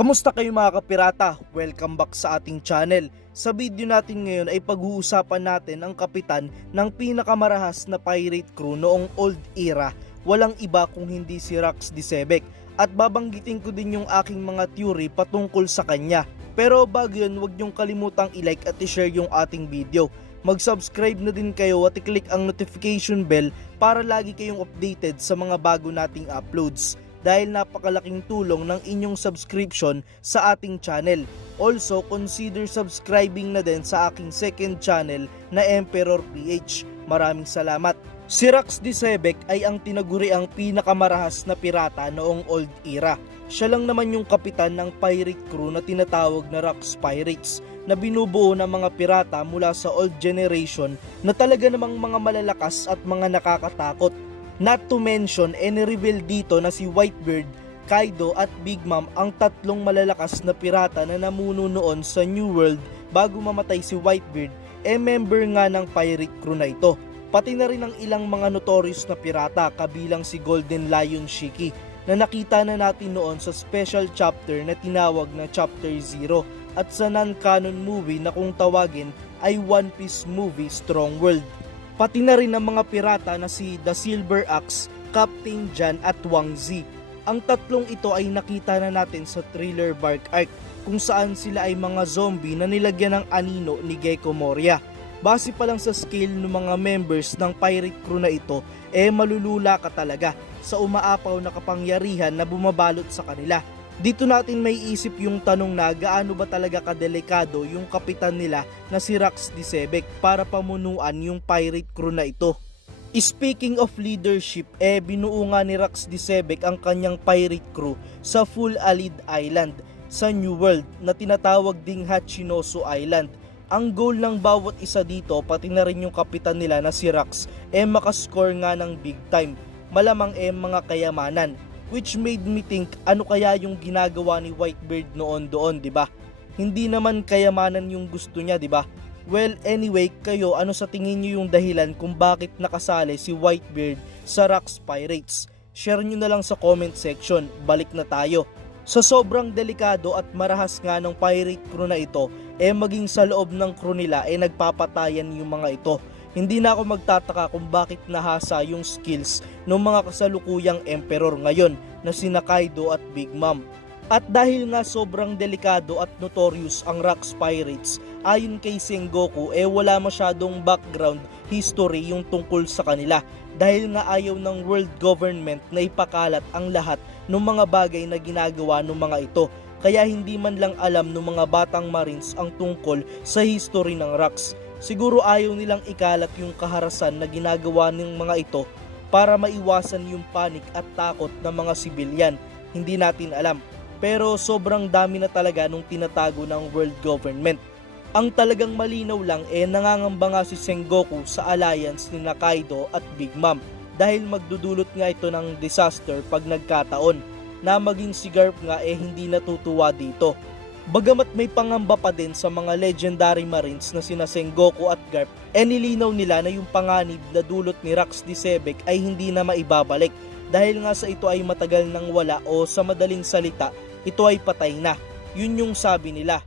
Kamusta kayo mga kapirata? Welcome back sa ating channel. Sa video natin ngayon ay pag-uusapan natin ang kapitan ng pinakamarahas na pirate crew noong old era. Walang iba kung hindi si Rax Decebec. At babanggitin ko din yung aking mga theory patungkol sa kanya. Pero bago yun, huwag niyong kalimutang i-like at i-share yung ating video. Mag-subscribe na din kayo at i-click ang notification bell para lagi kayong updated sa mga bago nating uploads. Dahil napakalaking tulong ng inyong subscription sa ating channel. Also, consider subscribing na din sa aking second channel na Emperor PH. Maraming salamat. Si Rax Decebec ay ang tinaguriang pinakamarahas na pirata noong old era. Siya lang naman yung kapitan ng pirate crew na tinatawag na Rax Pirates, na binubuo ng mga pirata mula sa old generation na talaga namang mga malalakas at mga nakakatakot. Not to mention, reveal dito na si Whitebeard, Kaido at Big Mom ang tatlong malalakas na pirata na namuno noon sa New World bago mamatay si Whitebeard, member nga ng pirate crew na ito. Pati na rin ang ilang mga notorious na pirata kabilang si Golden Lion Shiki na nakita na natin noon sa special chapter na tinawag na Chapter 0 at sa non-canon movie na kung tawagin ay One Piece movie Strong World. Pati na rin ang mga pirata na si The Silver Axe, Captain Jan at Wang Zi. Ang tatlong ito ay nakita na natin sa Thriller Bark Arc kung saan sila ay mga zombie na nilagyan ng anino ni Gecko Moria. Base pa lang sa scale ng mga members ng pirate crew na ito, malulula ka talaga sa umaapaw na kapangyarihan na bumabalot sa kanila. Dito natin may isip yung tanong na gaano ba talaga kadelikado yung kapitan nila na si Rax Decebec para pamunuan yung pirate crew na ito. Speaking of leadership, binuo nga ni Rax Decebec ang kanyang pirate crew sa Full Alid Island sa New World na tinatawag ding Hachinosu Island. Ang goal ng bawat isa dito, pati na rin yung kapitan nila na si Rax, makascore nga ng big time. Malamang mga kayamanan. Which made me think, ano kaya yung ginagawa ni Whitebeard noon doon, 'di ba? Hindi naman kayamanan yung gusto niya, 'di ba? Well, anyway, kayo ano sa tingin niyo yung dahilan kung bakit nakasali si Whitebeard sa Rax Pirates? Share niyo na lang sa comment section. Balik na tayo. Sa sobrang delikado at marahas nga ng pirate crew na ito, maging sa loob ng crew nila nagpapatayan yung mga ito. Hindi na ako magtataka kung bakit nahasa yung skills ng mga kasalukuyang emperor ngayon na sina Kaido at Big Mom. At dahil nga sobrang delikado at notorious ang Rax Pirates, ayon kay Sengoku wala masyadong background history yung tungkol sa kanila. Dahil nga ayaw ng world government na ipakalat ang lahat ng mga bagay na ginagawa ng mga ito. Kaya hindi man lang alam ng mga batang marines ang tungkol sa history ng Rax. Siguro ayaw nilang ikalat yung kaharasan na ginagawa ng mga ito para maiwasan yung panik at takot ng mga sibilyan. Hindi natin alam. Pero sobrang dami na talaga nung tinatago ng world government. Ang talagang malinaw lang nangangamba nga si Sengoku sa alliance ni Kaido at Big Mom dahil magdudulot nga ito ng disaster pag nagkataon na maging si Garp nga hindi natutuwa dito. Bagamat may pangamba pa din sa mga legendary marines na sina Sengoku at Garp, nilinaw nila na yung panganib na dulot ni Rax Decebec ay hindi na maibabalik dahil nga sa ito ay matagal nang wala o sa madaling salita, ito ay patay na. Yun yung sabi nila.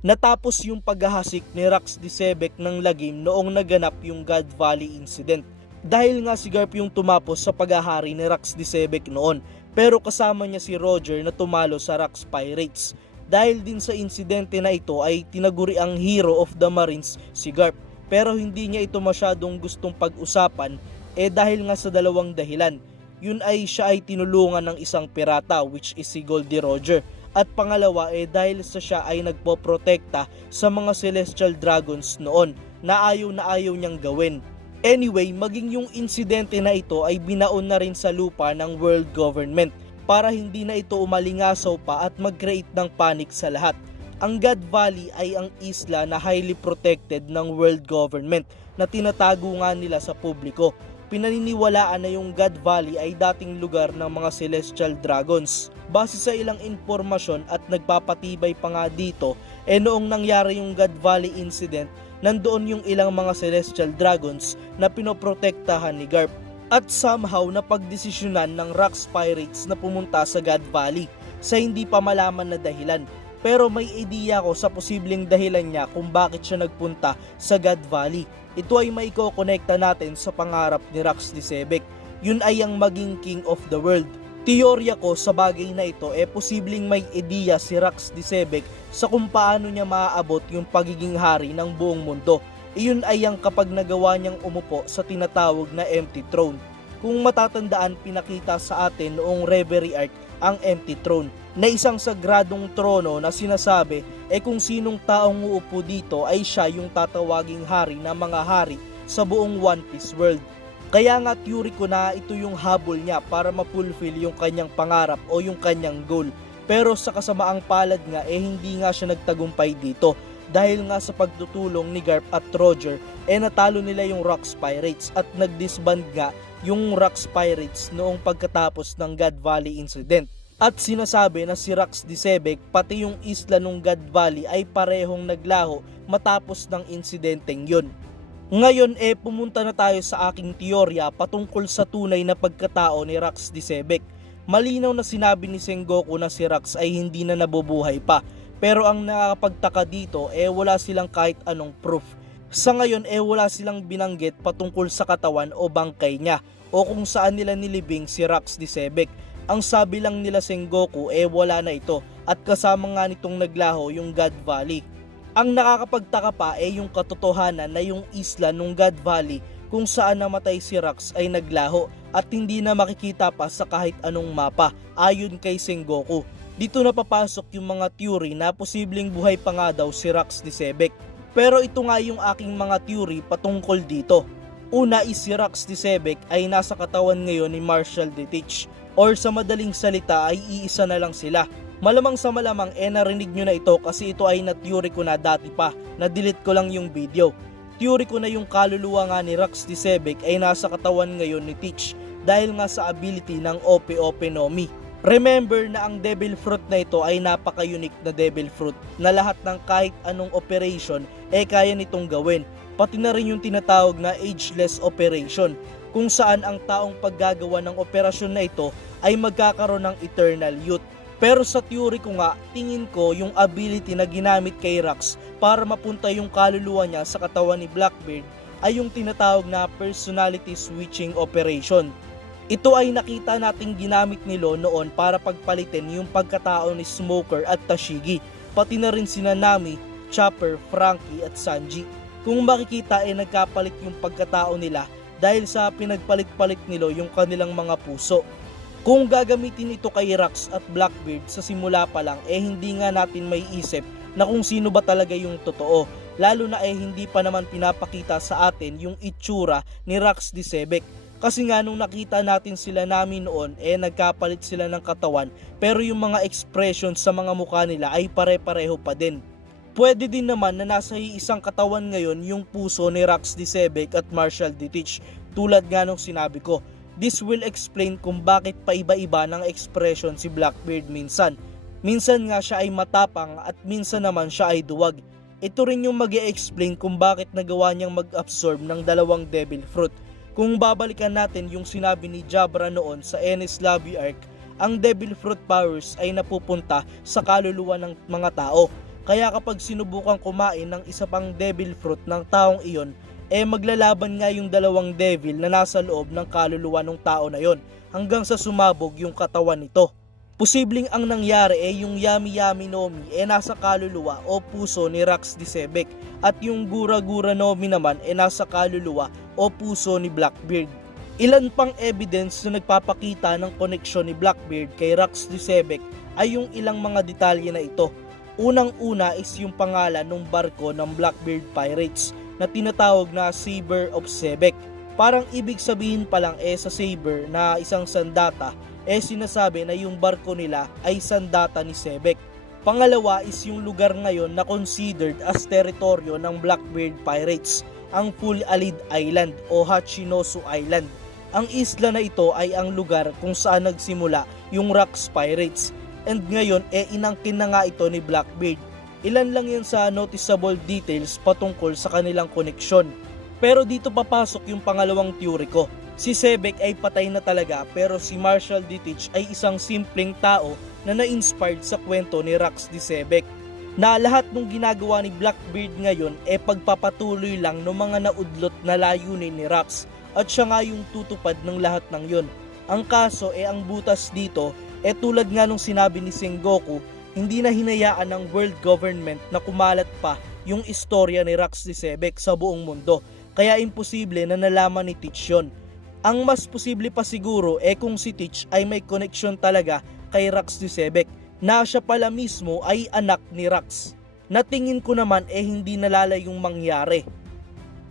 Natapos yung paghahasik ni Rax Decebec ng lagim noong naganap yung God Valley incident. Dahil nga si Garp yung tumapos sa paghahari ni Rax Decebec noon, pero kasama niya si Roger na tumalo sa Rax Pirates. Dahil din sa insidente na ito ay tinaguri ang hero of the Marines si Garp, pero hindi niya ito masyadong gustong pag-usapan dahil nga sa dalawang dahilan. Yun ay siya ay tinulungan ng isang pirata which is si Goldie Roger, at pangalawa dahil sa siya ay nagpoprotekta sa mga Celestial Dragons noon na ayaw niyang gawin. Anyway, maging yung insidente na ito ay binaon na rin sa lupa ng world government para hindi na ito umalingasaw pa at mag-create ng panic sa lahat. Ang God Valley ay ang isla na highly protected ng world government na tinatago nga nila sa publiko. Pinaniniwalaan na yung God Valley ay dating lugar ng mga Celestial Dragons. Base sa ilang impormasyon at nagpapatibay pa nga dito, noong nangyari yung God Valley incident, nandoon yung ilang mga Celestial Dragons na pinoprotektahan ni Garp. At somehow napagdesisyonan ng Rax Pirates na pumunta sa God Valley sa hindi pa malaman na dahilan. Pero may ideya ako sa posibleng dahilan niya kung bakit siya nagpunta sa God Valley. Ito ay may kokonekta natin sa pangarap ni Rax Disebek. Yun ay ang maging king of the world. Teorya ko sa bagay na ito posibleng may ideya si Rax Disebek sa kung paano niya maaabot yung pagiging hari ng buong mundo. Iyon ay ang kapag nagawa niyang umupo sa tinatawag na empty throne. Kung matatandaan, pinakita sa atin noong Reverie Arc ang empty throne na isang sagradong trono na sinasabi kung sinong taong uupo dito ay siya yung tatawaging hari ng mga hari sa buong One Piece world. Kaya nga theory ko na ito yung habol niya para ma-fulfill yung kanyang pangarap o yung kanyang goal. Pero sa kasamaang palad nga hindi nga siya nagtagumpay dito. Dahil nga sa pagtutulong ni Garp at Roger natalo nila yung Rax Pirates at nag-disband nga yung Rax Pirates noong pagkatapos ng God Valley incident. At sinasabi na si Rax Disebek pati yung isla ng God Valley ay parehong naglaho matapos ng insidenteng yun. Ngayon pumunta na tayo sa aking teorya patungkol sa tunay na pagkatao ni Rax Disebek. Malinaw na sinabi ni Sengoku na si Rax ay hindi na nabubuhay pa. Pero ang nakakapagtaka dito wala silang kahit anong proof. Sa ngayon wala silang binanggit patungkol sa katawan o bangkay niya o kung saan nila nilibing si Rax Disebek. Ang sabi lang nila Sengoku wala na ito at kasama nga nitong naglaho yung God Valley. Ang nakakapagtaka pa yung katotohanan na yung isla ng God Valley kung saan namatay si Rax ay naglaho at hindi na makikita pa sa kahit anong mapa ayon kay Sengoku. Dito na papasok yung mga theory na posibleng buhay pa nga daw si Rax Disebek. Pero ito nga yung aking mga theory patungkol dito. Una si Rax Disebek ay nasa katawan ngayon ni Marshall D. Teach or sa madaling salita ay iisa na lang sila. Malamang sa malamang narinig nyo na ito kasi ito ay na-theory ko na dati pa, na-delete ko lang yung video. Theory ko na yung kaluluwa nga ni Rax Disebek ay nasa katawan ngayon ni Teach dahil nga sa ability ng Ope-Ope no Mi. Remember na ang Devil Fruit na ito ay napaka-unique na Devil Fruit na lahat ng kahit anong operation kaya nitong gawin. Pati na rin yung tinatawag na ageless operation kung saan ang taong paggagawa ng operasyon na ito ay magkakaroon ng eternal youth. Pero sa theory ko nga, tingin ko yung ability na ginamit kay Rax para mapunta yung kaluluwa niya sa katawan ni Blackbeard ay yung tinatawag na personality switching operation. Ito ay nakita nating ginamit ni Law noon para pagpalitin yung pagkatao ni Smoker at Tashigi, pati na rin sina Nami, Chopper, Frankie at Sanji. Kung makikita nagkapalit yung pagkatao nila dahil sa pinagpalit-palit ni Law yung kanilang mga puso. Kung gagamitin ito kay Rax at Blackbeard sa simula pa lang hindi nga natin may isip na kung sino ba talaga yung totoo. Lalo na hindi pa naman pinapakita sa atin yung itsura ni Rax Disebek. Kasi nga nung nakita natin sila namin noon nagkapalit sila ng katawan pero yung mga expression sa mga mukha nila ay pare-pareho pa din. Pwede din naman na nasa isang katawan ngayon yung puso ni Rax Disebek at Marshall D. Teach tulad nga nung sinabi ko. This will explain kung bakit paiba-iba ng expression si Blackbeard minsan. Minsan nga siya ay matapang at minsan naman siya ay duwag. Ito rin yung mag-e-explain kung bakit nagawa niyang mag-absorb ng dalawang Devil Fruit. Kung babalikan natin yung sinabi ni Jabra noon sa Enies Lobby Arc, ang Devil Fruit powers ay napupunta sa kaluluwa ng mga tao. Kaya kapag sinubukan kumain ng isa pang Devil Fruit ng taong iyon, maglalaban nga yung dalawang devil na nasa loob ng kaluluwa ng tao na yon hanggang sa sumabog yung katawan nito. Posibleng ang nangyari yung Yami Yami no Mi nasa kaluluwa o puso ni Rax Disebek at yung Gura Gura no Mi naman nasa kaluluwa o puso ni Blackbeard. Ilan pang evidence na nagpapakita ng koneksyon ni Blackbeard kay Rax Disebek ay yung ilang mga detalye na ito. Unang-una is yung pangalan ng barko ng Blackbeard Pirates na tinatawag na Saber of Sebek. Parang ibig sabihin pa lang sa Saber na isang sandata sinasabi na yung barko nila ay sandata ni Sebek. Pangalawa is yung lugar ngayon na considered as teritoryo ng Blackbeard Pirates, ang Full Alid Island o Hachinosu Island. Ang isla na ito ay ang lugar kung saan nagsimula yung Rax Pirates and ngayon inangkin na nga ito ni Blackbeard. Ilan lang yan sa noticeable details patungkol sa kanilang koneksyon. Pero dito papasok yung pangalawang theory ko. Si Sebek ay patay na talaga pero si Marshall D. Teach ay isang simpleng tao na na-inspired sa kwento ni Rax D. Sebek. Na lahat ng ginagawa ni Blackbeard ngayon ay pagpapatuloy lang ng mga naudlot na layunin ni Rax at siya nga yung tutupad ng lahat ng yun. Ang kaso ang butas dito tulad nga nung sinabi ni Sengoku, hindi na hinayaan ng world government na kumalat pa yung istorya ni Rax D. Sebek sa buong mundo. Kaya imposible na nalaman ni Teach yun. Ang mas posible pa siguro kung si Teach ay may connection talaga kay Rax D. Sebek na siya pala mismo ay anak ni Rax. Na tingin ko naman hindi nalalayong mangyari.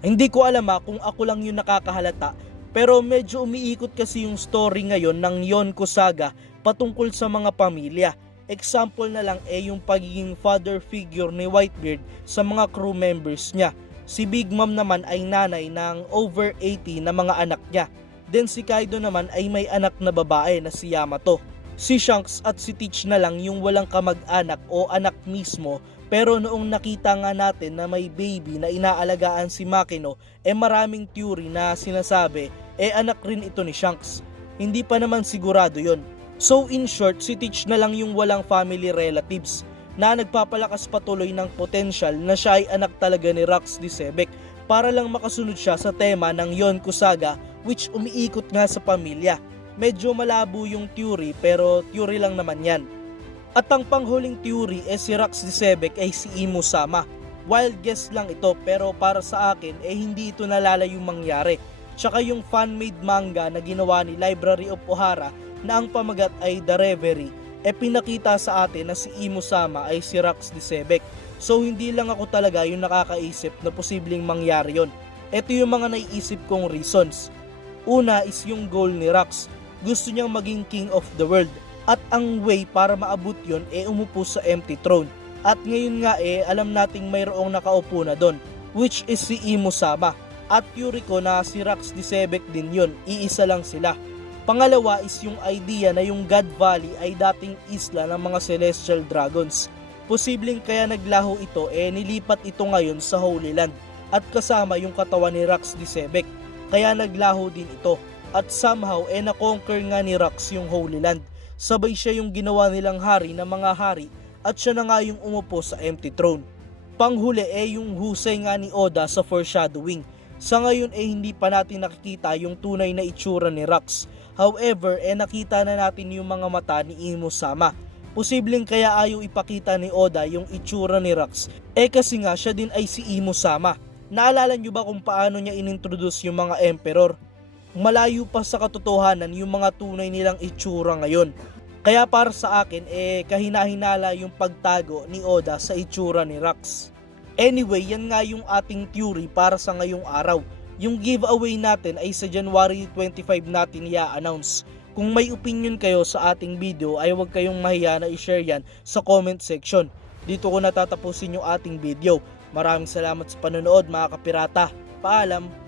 Hindi ko alam kung ako lang yung nakakahalata pero medyo umiikot kasi yung story ngayon ng Yonko Saga patungkol sa mga pamilya. Example na lang yung pagiging father figure ni Whitebeard sa mga crew members niya. Si Big Mom naman ay nanay ng over 80 na mga anak niya. Then si Kaido naman ay may anak na babae na si Yamato. Si Shanks at si Teach na lang yung walang kamag-anak o anak mismo, pero noong nakita nga natin na may baby na inaalagaan si Makino, maraming theory na sinasabi anak rin ito ni Shanks. Hindi pa naman sigurado yon. So in short, si Teach na lang yung walang family relatives na nagpapalakas patuloy ng potential na siya ay anak talaga ni Rax D. Sebek para lang makasunod siya sa tema ng Yonko Saga which umiikot nga sa pamilya. Medyo malabo yung theory pero theory lang naman yan. At ang panghuling theory si Rax D. Sebek ay si Imo Sama. Wild guess lang ito pero para sa akin hindi ito nalalayong mangyari. Tsaka yung fan-made manga na ginawa ni Library of Ohara na ang pamagat ay The Reverie pinakita sa atin na si Imo Sama ay si Rax D. Sebek. So hindi lang ako talaga yung nakakaisip na posibleng mangyari yon. Ito yung mga naiisip kong reasons. Una is yung goal ni Rax. Gusto niyang maging king of the world at ang way para maabot yon umupo sa empty throne. At ngayon nga alam nating mayroong nakaupo na doon which is si Imo Sama. At theory ko na si Rax D. Sebek din yon, iisa lang sila. Pangalawa is yung idea na yung God Valley ay dating isla ng mga celestial dragons. Posibleng kaya naglaho ito nilipat ito ngayon sa Holy Land at kasama yung katawan ni Rax D. Sebek. Kaya naglaho din ito. At somehow na-conquer nga ni Rax yung Holy Land. Sabay siya yung ginawa nilang hari ng mga hari at siya na nga yung umupo sa empty throne. Panghuli yung husay nga ni Oda sa foreshadowing. Sa ngayon hindi pa natin nakikita yung tunay na itsura ni Rax. However nakita na natin yung mga mata ni Imo Sama. Posibleng kaya ayaw ipakita ni Oda yung itsura ni Rax kasi nga siya din ay si Imo Sama. Naalala nyo ba kung paano niya inintroduce yung mga emperor? Malayo pa sa katotohanan yung mga tunay nilang itsura ngayon. Kaya para sa akin kahina-hinala yung pagtago ni Oda sa itsura ni Rax. Anyway, yan nga yung ating theory para sa ngayong araw. Yung giveaway natin ay sa January 25 natin i-announce. Kung may opinion kayo sa ating video ay huwag kayong mahiya na i-share yan sa comment section. Dito ko natatapusin yung ating video. Maraming salamat sa panonood mga kapirata. Paalam!